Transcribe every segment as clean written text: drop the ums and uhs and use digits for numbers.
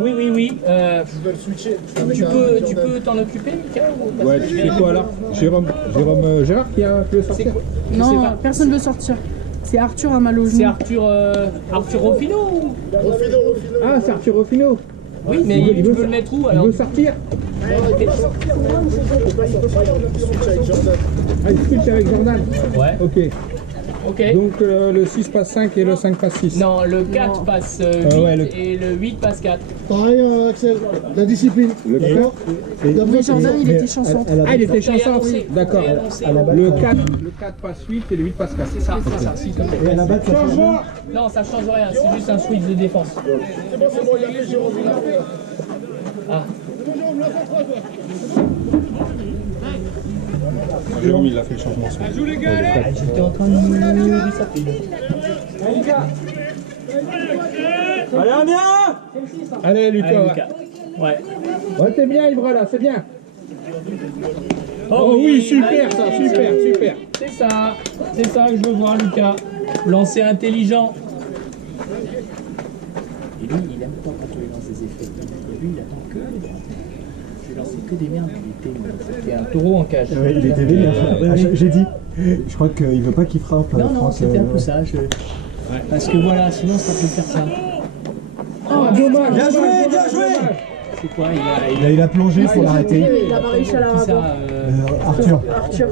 Oui, oui, oui. Je vais le switcher. Tu peux t'en occuper, Mika ou... Ouais, tu fais quoi là? Gérard qui veut sortir? Non, personne ne veut sortir. C'est Arthur à mal au genou. C'est Arthur Rofino ou... Rofino. Ah, c'est Arthur Rofino. Oui, mais il tu veut peux le mettre où Il alors? veut sortir? Il peut sortir il switch avec Jordan. Ah, il switch avec Jordan? Ouais. Ok. Ok. Donc le 6 passe 5 et le 5 passe 6. Non, le 4 passe 8 ouais, et le 8 passe 4. Pareil, Axel, la discipline. D'accord. Oui, Jordan, il était chanson. Ah, il était chanson. annoncé. D'accord. C'est annoncé. Le 4 passe 8 et le 8 passe 4. C'est ça, c'est ça. Si, Et à la batte, ça change rien. non, ça change rien, c'est juste un switch de défense. C'est bon, il a fait Jérôme. Ah. Jérôme, il a fait le changement. J'étais en train de me saper. Allez, on vient. Allez, Lucas. Allez, Lucas. Ouais. Ouais, t'es bien, Ibra, là, c'est bien. Oh oui, super, ça, super. C'est ça que je veux voir, Lucas. Lancer intelligent. Et lui, il aime pas quand on lui lance des effets. Lui, il attend que les merdes. Je vais lancer que des merdes. C'était un taureau en cage. Ouais, il était vénère. J'ai dit. Je crois qu'il veut pas qu'il frappe. Non, France, c'était un peu ça. Parce que voilà, sinon ça peut faire ça. Oh, dommage. Bien joué. C'est quoi Il a plongé pour l'arrêter. Il a pas réussi à la Qui ça ravoir. Arthur. Arthur.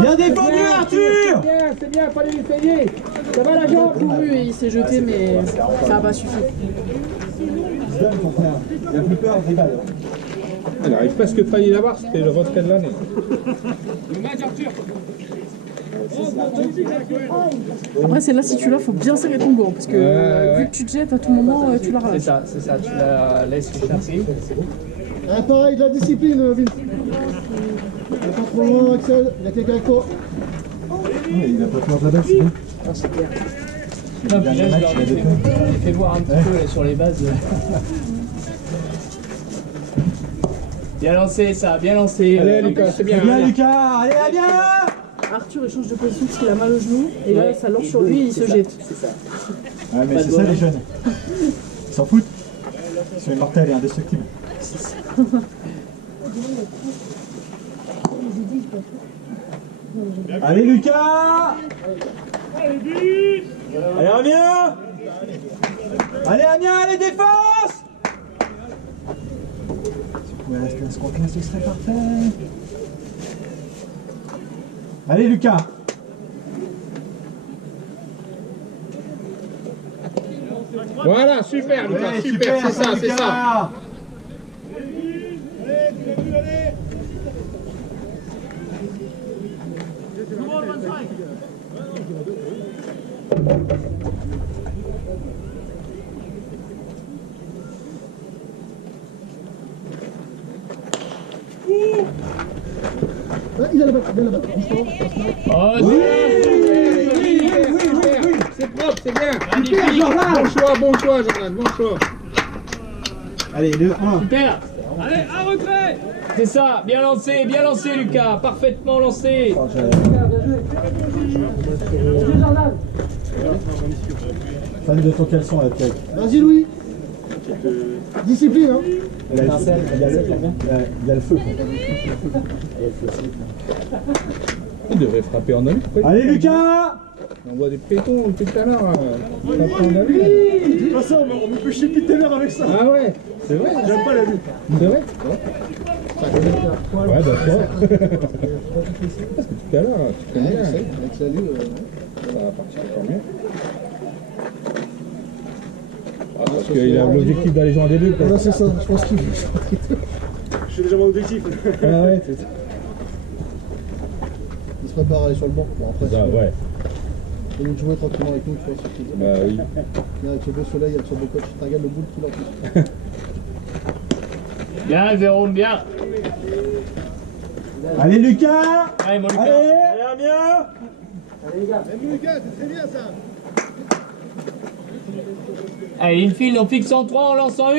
Bien défendu, Arthur. C'est bien, fallait lui payer. Ça va la jambe? Couru et il s'est jeté, mais ça n'a pas suffi. Il a plus peur des balles. Il aurait presque failli l'avoir, c'était le retrait de l'année. Après, c'est là, si tu l'as, faut bien serrer ton gant. Parce que vu que tu te jettes, à tout moment, tu la C'est relâches. ça, tu la laisses chercher. Ah, pareil, de la discipline, Vince. Pas trop loin, Axel. Il y a quelqu'un avec toi. Il a pas peur de la balle, c'est bon. Non, puis là, je leur ai fait voir un petit peu sur les bases. Bien lancé, ça, bien lancé. Allez, Lucas, c'est bien. Bien, Lucas. Allez, viens. Arthur, il change de position parce qu'il a mal au genou. Et là, ça lance sur lui et il se jette. C'est ça. Ouais, mais c'est ça les jeunes. Ils s'en foutent. Ils sont immortels et indestructibles. Allez Lucas. Allez Amiens. Allez Amiens, allez défense. Si vous pouvez rester à ce coin-là, ce serait parfait. Allez Lucas. Voilà, super, Lucas, Ouais, super, c'est ça, c'est Lucas. ça. Il a la batte, bouge-toi. Oh, Oui, c'est propre, c'est bien. magnifique. Bon choix, Jordan, bon choix. Allez, le 1. Super. Allez, un retrait. C'est ça, bien lancé, Lucas. Parfaitement lancé. Fan de ton caleçon là, Pierre. Vas-y, Louis. Discipline, hein. Il y a le feu. Il devrait frapper en alu. Allez Lucas. On voit des pétons depuis tout à l'heure. Frapper en alu. Dis pas ça, on me fait chier depuis tout à l'heure avec ça. Ah ouais, c'est vrai. J'aime pas la vue. C'est vrai. Ouais, d'accord. Parce que tout à l'heure, tu connais bien. Avec la vue, Ça va partir encore mieux. Ah, parce qu'il a l'objectif d'aller jouer en D2. voilà, c'est ça. Je pense qu'il Je suis déjà mon objectif. Ah ouais, c'est ça. il se prépare à aller sur le banc. Bon, après, Ah ouais. il faut jouer tranquillement avec nous, tu vois. C'est ce qu'il dit. Bah oui. Là, avec le beau soleil, avec son beau coach, tu regardes le boule qu'il a en plus. Bien, Jérôme, bien. Allez Lucas. Allez, mon Lucas. Allez Amiens. Allez, infield, on fixe en 3, on lance en 1.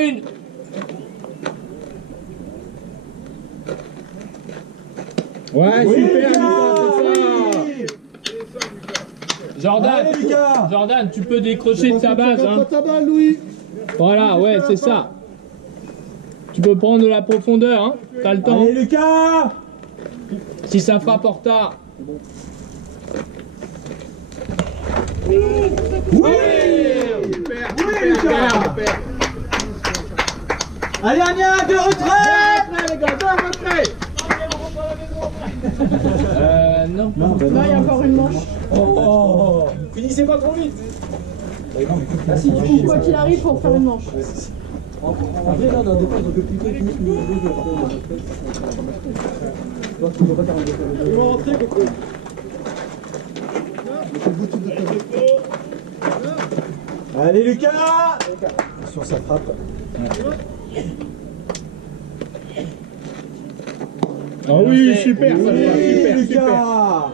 Ouais, Oui, super, Lucas. Lucas, c'est ça. Jordan, Allez Lucas. Jordan, tu peux décrocher de ta base. Hein. Pas ta balle, Louis. Voilà, ouais, c'est ça. Tu peux prendre de la profondeur, hein. T'as le temps. Allez Lucas! Si ça frappe en retard. Oui! Lucas! Allez Amiens, de retrait! Les gars, de retrait. Non. Là, il y a encore une manche. Oh. Finissez pas trop vite. Du coup, quoi qu'il arrive, faut refaire une manche. Allez Lucas! Attention, ça frappe. Ah oui, super, ça va, super, Lucas!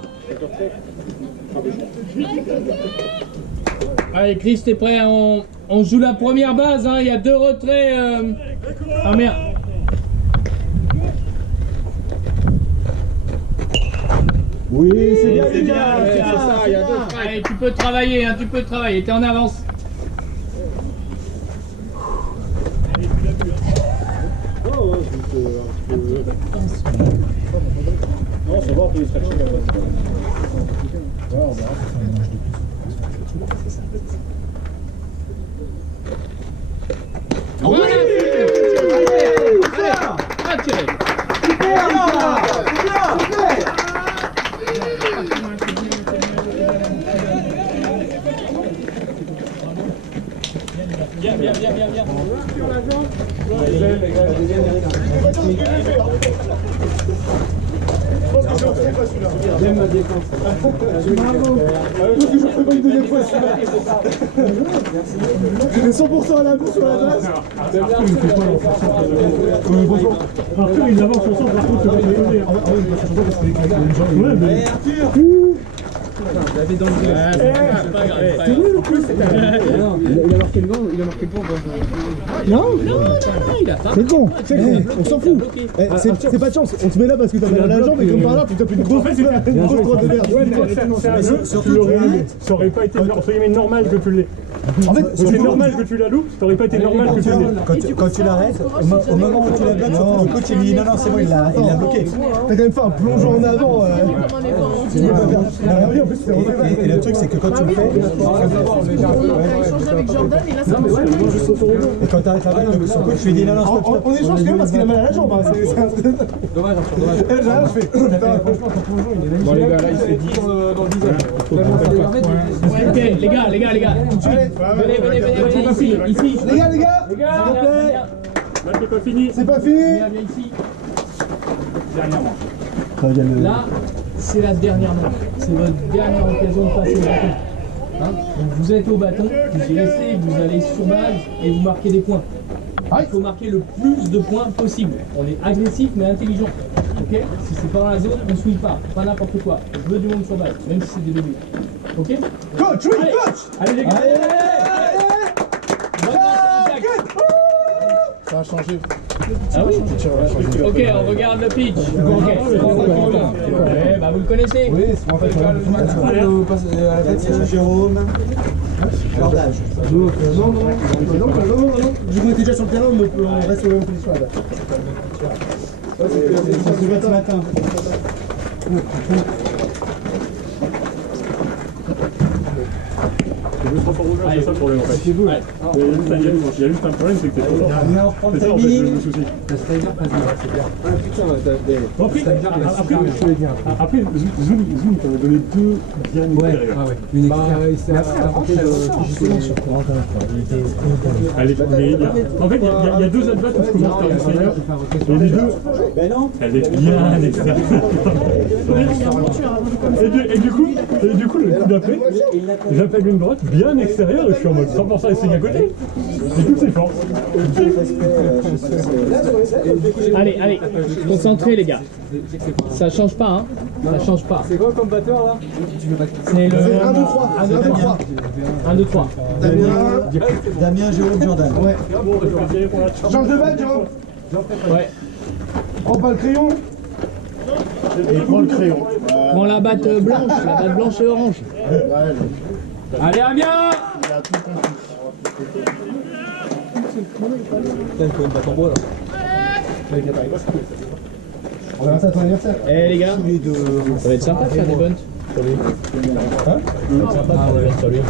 Allez, Chris, t'es prêt? On joue la première base, hein. Il y a 2 retraits. Ah merde. Oui, c'est bien, C'est bien, Lucas! c'est ça, il y a 2 freins. Allez, tu peux travailler, hein, tu peux travailler. T'es en avance. Non, ça va, on peut les chercher là-bas. Voilà, allez, attirez. Bien. J'aime ma défense. Bravo. Je ferai pas une deuxième fois celui-là. J'ai 100% à la bourse sur la base. Bonjour. Arthur, il avance sur ça, par contre, c'est pas donné. Ouais, mais Arthur! C'est pas grave. Il a marqué le vent, il a marqué le vent. Non, il a pas. C'est bon, on s'en fout. C'est pas de chance, on te met là parce que t'as mal à la jambe et comme par là tu tapes une grosse droite de merde. ça aurait pas été entre guillemets normal que tu l'aies. En fait, C'est normal que tu la loupes, ça aurait pas été normal que tu l'aies. Quand tu l'arrêtes, au moment où tu la bloques, le coach il lui dit non, c'est bon, il l'a bloqué. T'as quand même fait un plongeon en avant. Et le truc, c'est que quand tu le fais, On a échangé avec Jordan et là, ça me et quand t'arrêtes la balle, son coach lui dit non, stop, stop. On échange quand même parce qu'il a mal à la jambe. Dommage. J'ai rien, je fais. Bon, les gars, là, il s'est dit dans 10 ans. Ok, les gars. Venez, ici. Les gars, Les gars, s'il vous plaît. Là, c'est pas fini. C'est pas fini. Viens ici. Dernière manche. Là, c'est la dernière manche. C'est votre dernière occasion de passer au bâton. Hein, donc vous êtes au bâton, vous y restez, vous allez sur base et vous marquez des points. Il faut marquer le plus de points possible. On est agressif mais intelligent. Ok? Si c'est pas dans la zone, on ne souille pas n'importe quoi. Je veux du monde sur base, même si c'est des bébés. Ok? Coach, oui, Allez. coach. Allez les gars! Ça a changé. Ah oui? Ok, on regarde le pitch. Ouais, bah vous le connaissez. Oui, c'est en fait Jérôme, Jordan. Non. Du coup, on était déjà sur le terrain, donc on reste sur la même position là-bas. C'est ce matin. Je veux 3 rouges, c'est ça le problème en fait. Il y a juste un problème, c'est que t'es trop fort. C'est ça en fait le souci. Après, Zoom t'en a donné 2 bien extérieurs. En fait, il y a 2 adverses où je commence par l'extérieur. Et les 2, elle est bien extérieure. Et du coup, le coup d'après, j'appelle une droite bien extérieure et je suis en mode 100% essai à côté. Et toutes ses forces. Allez, concentrez les gars. Ça change pas, hein. Ça change pas. C'est quoi comme batteur là? C'est le 1, 2, 3. 1, 2, 3. Damien, Jérôme, Jordan. Ouais. Change de balle, Jérôme. Ouais. Prends pas le crayon. Et prends le crayon. Prends la batte blanche et orange. Allez, Amiens! il faut une batte en bois là. On verra ça à ton anniversaire. Eh les gars, ça va être sympa de faire des bunts sur lui. Hein? Ça va être sympa de faire des bunts sur lui.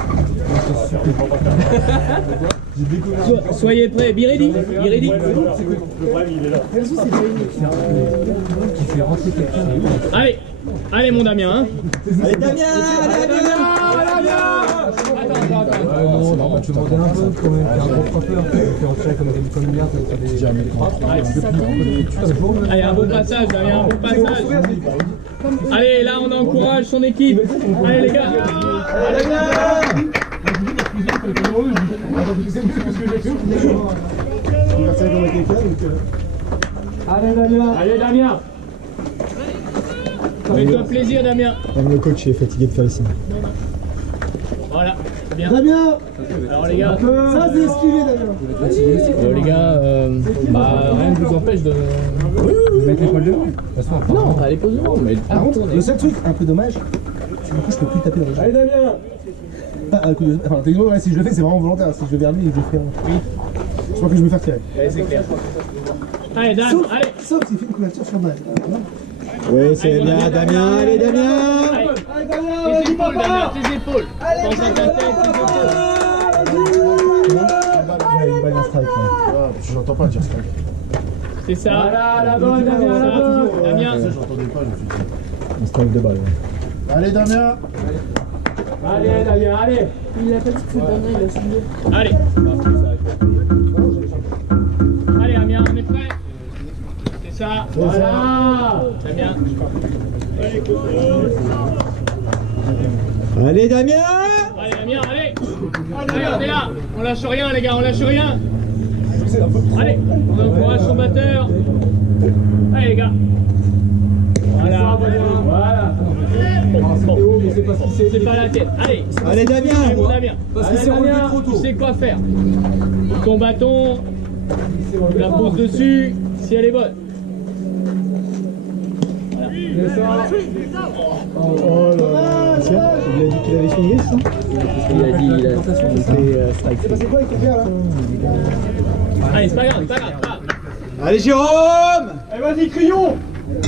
Soyez prêts, be ready, be ready. Le problème, il est là. Qui fait rentrer quelqu'un. Allez, allez mon Damien, hein. Allez Damien, allez Damien. Non, tu demandais un peu quand même, un gros frappeur, tu fais retirer comme une merde, ça fait déjà Allez, un bon passage, Damien, un bon passage. Allez, là on encourage son équipe. Allez les gars. Allez Damien. Allez, Damien. Allez Damien. Fais-toi plaisir Damien. Même le coach est fatigué de faire ici. Voilà, c'est bien. Damien. Alors les gars, Ça c'est esquivé Damien. les gars, rien ne vous empêche de mettre l'épaule devant. De toute façon, non, pas les poses devant, mais Par contre, le seul truc un peu dommage, c'est que du coup je peux plus taper dans les jambes. Allez, Damien. Pas un coup de... Enfin, techniquement, ouais, si je le fais, c'est vraiment volontaire. Si je vais vers lui et que je fais un... Oui. Je crois que je vais me faire tirer. allez, c'est clair. Allez Dan, allez. Sauf s'il fait une couverture sur balle. Oui, c'est bien, Damien. Allez, Damien. Allez. Tes épaules Damien, tes épaules. Pense à ta tête, tes épaules. Ouais, une balle, un strike. J'entends pas dire strike. C'est ça. Voilà, la bonne Damien, la bonne. Damien. J'entendais pas, je me suis dit. Un strike de balle, ouais. Allez Damien. Allez, Damien, allez. Il a pas dit que c'est Damien, il a signé. Allez. Allez Damien, on est prêt. C'est ça. Voilà. Très bien. Allez, Damien. Allez Damien, allez. Allez, on est là. On lâche rien les gars, on lâche rien. Allez, on encourage son batteur. Allez les gars. Voilà. Voilà. C'est pas la tête. Allez. Allez, Damien. Allez, mon Damien. Parce qu'il s'est relevé trop Tu tôt. sais quoi faire. Ton bâton, tu la poses dessus, si elle est bonne. Oh là là. Tiens, il a dit qu'il avait swingé, ça. Il a dit, il a strike. C'est quoi avec les gars là? Allez, c'est pas grave, c'est pas grave. Allez, Jérôme. Eh, vas-y, Crillon.